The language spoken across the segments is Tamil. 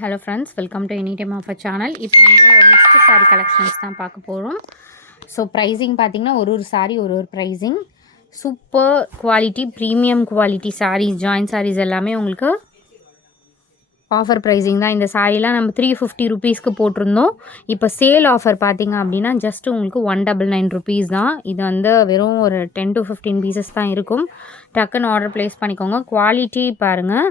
Hello friends, welcome to any time of a channel. இப்போ வந்து மிக்ஸ்டு சாரீ கலெக்ஷன்ஸ் தான் பார்க்க போகிறோம். ஸோ ப்ரைஸிங் பார்த்திங்கன்னா ஒரு சாரீ ஒரு pricing. Super quality, premium quality saris, joint saris எல்லாமே உங்களுக்கு ஆஃபர் ப்ரைஸிங் தான். இந்த சாரீலாம் நம்ம 350 ருபீஸ்க்கு போட்டிருந்தோம். இப்போ சேல் ஆஃபர் பார்த்திங்க அப்படின்னா ஜஸ்ட் உங்களுக்கு 199 ருபீஸ் தான். இது வந்து வெறும் ஒரு 10 to 15 பீசஸ் தான் இருக்கும். டக்குன்னு ஆர்டர் ப்ளேஸ் பண்ணிக்கோங்க. குவாலிட்டி பாருங்கள்,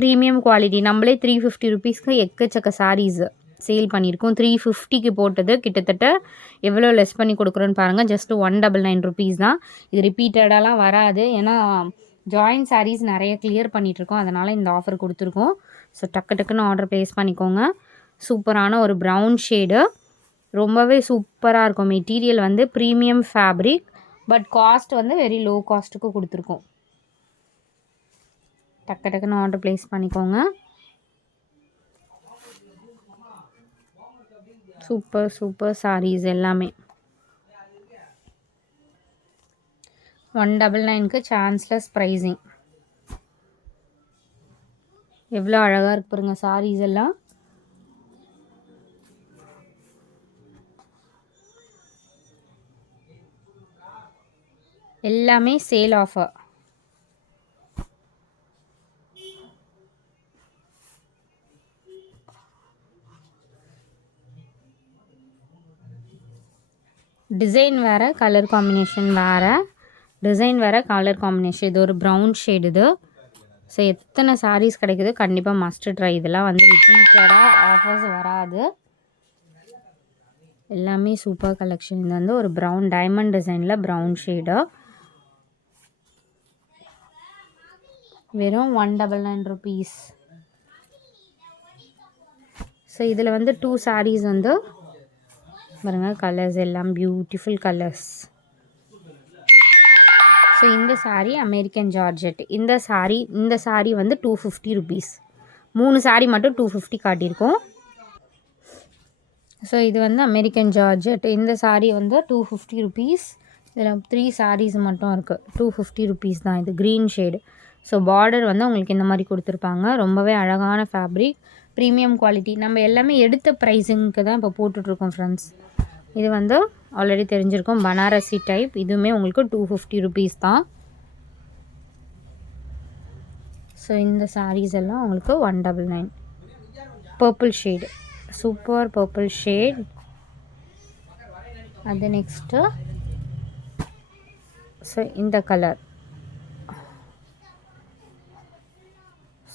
ப்ரீமியம் குவாலிட்டி. நம்மளே 350 ருபீஸ்க்கு எக்கச்சக்க சாரீஸ் சேல் பண்ணியிருக்கோம். 350க்கு போட்டது கிட்டத்தட்ட எவ்வளோ லெஸ் பண்ணி கொடுக்குறோன்னு பாருங்கள். ஜஸ்ட் 199 ருபீஸ் தான். இது ரிப்பீட்டடாலாம் வராது, ஏன்னா ஜாயின்ட் சாரீஸ் நிறைய கிளியர் பண்ணிகிட்ருக்கோம், அதனால் இந்த ஆஃபர் கொடுத்துருக்கோம். ஸோ டக்குன்னு ஆர்டர் ப்ளேஸ் பண்ணிக்கோங்க. சூப்பரான ஒரு ப்ரௌன் ஷேடு, ரொம்பவே சூப்பராக இருக்கும். மெட்டீரியல் வந்து ப்ரீமியம் ஃபேப்ரிக், பட் காஸ்ட் வந்து வெரி லோ காஸ்ட்டுக்கு கொடுத்துருக்கோம். டக்குன்னு ஆர்டர் ப்ளேஸ் பண்ணிக்கோங்க. சூப்பர் சாரீஸ் எல்லாமே 199க்கு சான்ஸ்லெஸ் ப்ரைஸிங். எவ்வளோ அழகாக இருக்கு பாருங்க சாரீஸ் எல்லாம். எல்லாமே சேல் ஆஃபர். டிசைன் வேறு, கலர் காம்பினேஷன் வேறு. டிசைன் வேறு, கலர் காம்பினேஷன். இது ஒரு ப்ரௌன் ஷேடு இது. ஸோ எத்தனை சாரீஸ் கிடைக்குது, கண்டிப்பாக மஸ்ட் ட்ரை. இதெல்லாம் வந்து ரிப்பீட்டடாக ஆஃபர்ஸ் வராது. எல்லாமே சூப்பர் கலெக்ஷன். இது வந்து ஒரு ப்ரௌன் டைமண்ட் டிசைனில் ப்ரௌன் ஷேடு. வெறும் 199 ருபீஸ். ஸோ இதில் வந்து 2 சாரீஸ் வந்து பாருங்கள், கலர்ஸ் எல்லாம் பியூட்டிஃபுல் கலர்ஸ். ஸோ இந்த சாரீ அமெரிக்கன் ஜார்ஜெட். இந்த சாரீ வந்து 250 ருபீஸ். 3 சாரீ மட்டும் 250 காட்டியிருக்கோம். ஸோ இது வந்து அமெரிக்கன் ஜார்ஜெட். இந்த சாரீ வந்து 250 ருபீஸ். இதில் 3 சாரீஸ் மட்டும் இருக்குது. 250 ருபீஸ் தான். இது க்ரீன் ஷேடு. ஸோ பார்டர் வந்து உங்களுக்கு இந்த மாதிரி கொடுத்துருப்பாங்க. ரொம்பவே அழகான ஃபேப்ரிக், ப்ரீமியம் குவாலிட்டி. நம்ம எல்லாமே எடுத்த ப்ரைஸிங்க்கு தான் இப்போ போட்டுட்ருக்கோம் ஃப்ரெண்ட்ஸ். இது வந்து ஆல்ரெடி தெரிஞ்சிருக்கும், பனாரசி டைப். இதுவுமே உங்களுக்கு 250 ருபீஸ் தான். ஸோ இந்த சாரீஸ் எல்லாம் உங்களுக்கு 199. Purple shade, super purple shade. அது நெக்ஸ்ட்டு ஸோ இந்த கலர்.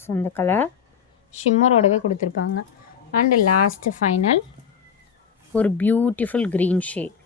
ஸோ இந்த கலர் ஷிம்மரோடவே கொடுத்துருப்பாங்க. அண்டு லாஸ்ட்டு ஃபைனல் ஒரு பியூட்டிஃபுல் க்ரீன் ஷேட்.